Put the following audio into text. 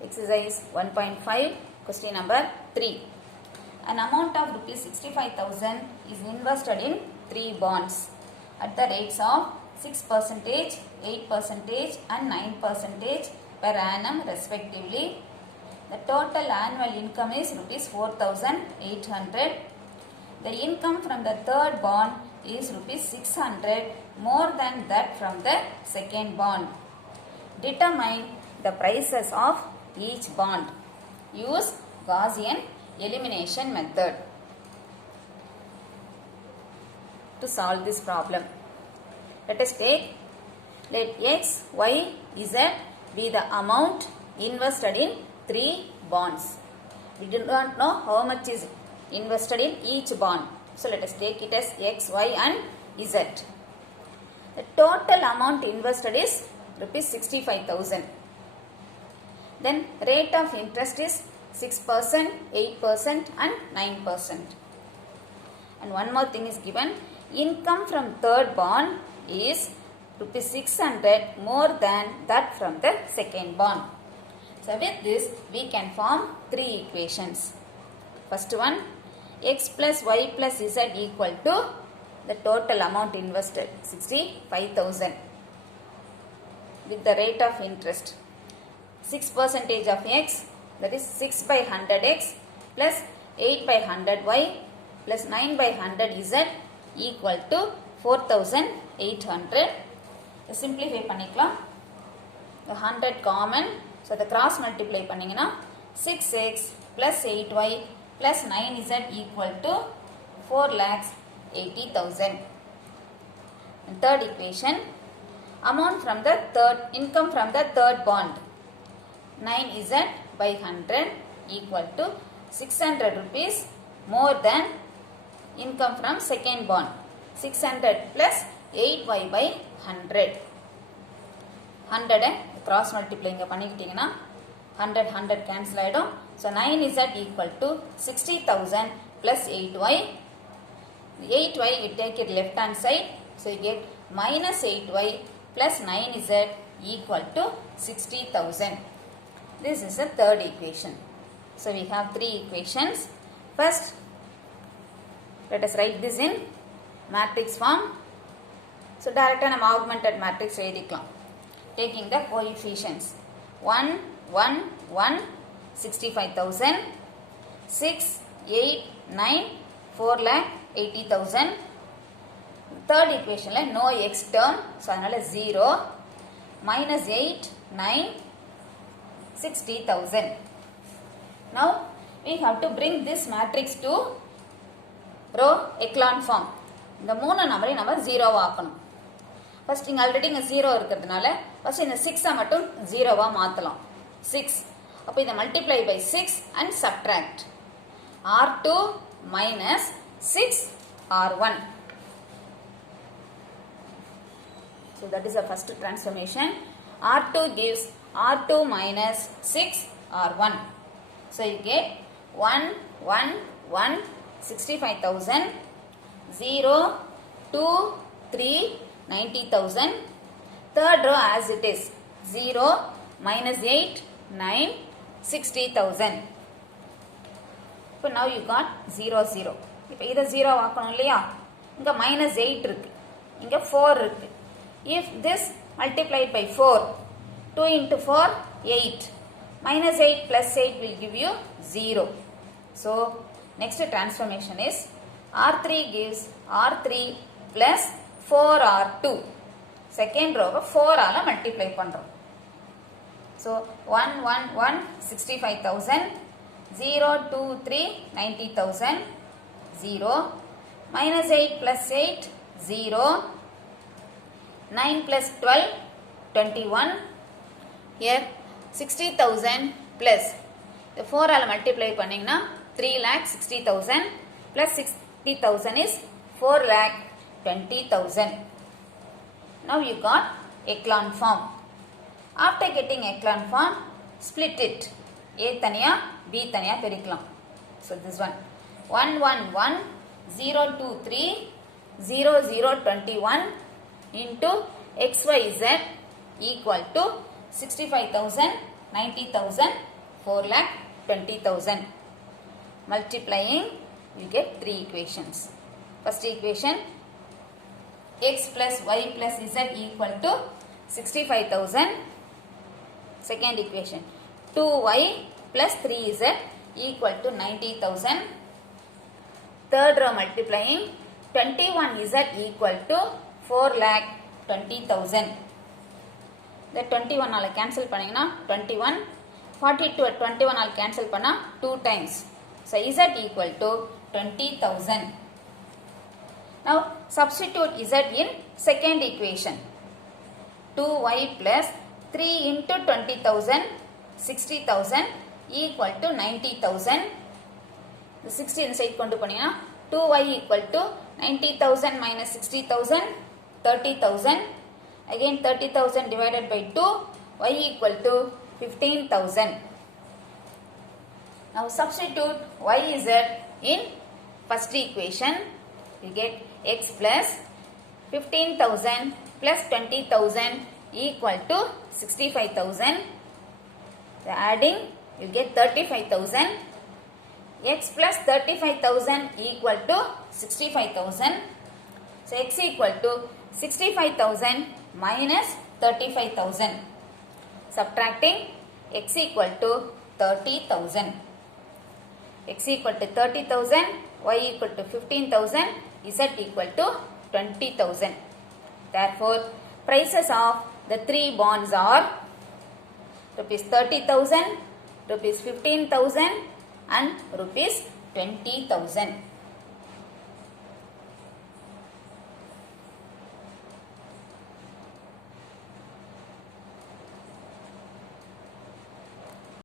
Exercise 1.5, question number 3. An amount of rupees 65,000 is invested in 3 bonds at the rates of 6%, 8% and 9% per annum respectively. The total annual income is rupees 4,800. The income from the third bond is rupees 600 more than that from the second bond. Determine the prices of each bond. Use Gaussian elimination method to solve this problem. Let us take, let X, Y, Z be the amount invested in 3 bonds. We do not know how much is invested in each bond. So let us take it as X, Y and Z. The total amount invested is rupees 65,000. Then rate of interest is 6%, 8% and 9%. And one more thing is given. Income from third bond is rupees 600 more than that from the second bond. So with this we can form 3 equations. First one, X plus Y plus Z equal to the total amount invested 65,000 with the rate of interest 6% of X, that is 6 by 100X plus 8 by 100Y plus 9 by 100Z equal to 4,800. Simplify பண்ணிக்கலாம். The 100 common, so the cross multiply பண்ணிங்கன்னா 6X plus 8Y plus 9Z equal to 4,80,000. And third equation, amount from the third, income from the third bond 9Z by 100 equal to 600 rupees more than income from second bond 600 plus 8Y by 100. 100 cross multiply இங்க பண்ணிக்கிட்டீங்கன்னா 100 100 cancel ஆயிடும். So 9Z equal to 60,000 plus 8Y. 8Y we take it left hand side, so you get minus 8Y plus 9Z equal to 60,000. This is the third equation. So we have 3 equations. First, let us write this in matrix form. So directly நம்ம augmented matrix எழுதிக்கலாம். Taking the coefficients 1, 1, 1, 65,000, 6, 8, 9, 4,80,000. Third equation no x term, so அதனால 0, minus 8, 9, 60,000. Now we have to bring this matrix to row echelon form. இந்த மூணு நம்பரை நம்ம 0 ஆக்கணும். First இங்க already இங்க 0 இருக்கிறதுனால ஃபர்ஸ்ட் இந்த 6 மட்டும் 0வா மாத்தலாம். 6. அப்ப இத multiply by 6 and subtract. R2 minus 6 R1. So that is the first transformation. R2 gives R2 minus 6 R1. So you get 1, 1, 1, 65,000, 0, 2, 3, 90,000. Third row as it is 0, minus 8, 9, 60,000. So now you got 0, 0. இப்போ இதை 0 ஆக்கணும் இல்லையா? இங்க minus 8 இருக்கு. இங்க 4 இருக்கு. If this multiplied by 4, 2 into 4, 8. Minus 8 plus 8 will give you 0. So, next transformation is R3 gives R3 plus 4R2. Second row 4 ஆல multiply பண்றோம். So, 1, 1, 1, 65,000. 0, 2, 3, 90,000. 0. Minus 8 plus 8, 0. 9 plus 12, 21. Here 60,000 plus the 4 ஆல multiply பண்ணீங்கன்னா 3,60,000 plus 60,000 is 4,20,000. Now you got echelon form. After getting echelon form, split it. A தனியா B தனியா பிரிக்கலாம். So this one 1, 1, 1, 0, 2, 3, 0, 0, 21 into XYZ equal to 65,000 90,000, 4,20,000. Multiplying, you get 3 equations. First equation, x plus y plus z equal to 65,000. Second equation, 2y plus 3z equal to 90,000. Third row multiplying, 21z equal to 4,20,000. The 21 ஆல cancel பண்ணீங்கன்னா 21, 42 21 ஆல cancel பண்ணா 2 times. So z equal to 20,000. Now substitute z in second equation. 2y plus 3 into 20,000, 60,000 equal to 90,000. The 60 in side kondu panina 2y equal to 90,000 minus 60,000, 30,000. Again 30,000 divided by 2, y equal to 15,000. Now substitute yz in first equation. You get x plus 15,000 plus 20,000 equal to 65,000. So adding, you get 35,000. X plus 35,000 equal to 65,000. So x equal to 65,000 minus 35,000. Subtracting, x equal to 30,000. X equal to 30,000, y equal to 15,000, z equal to 20,000. Therefore, prices of the 3 bonds are rupees 30,000, rupees 15,000 and rupees 20,000.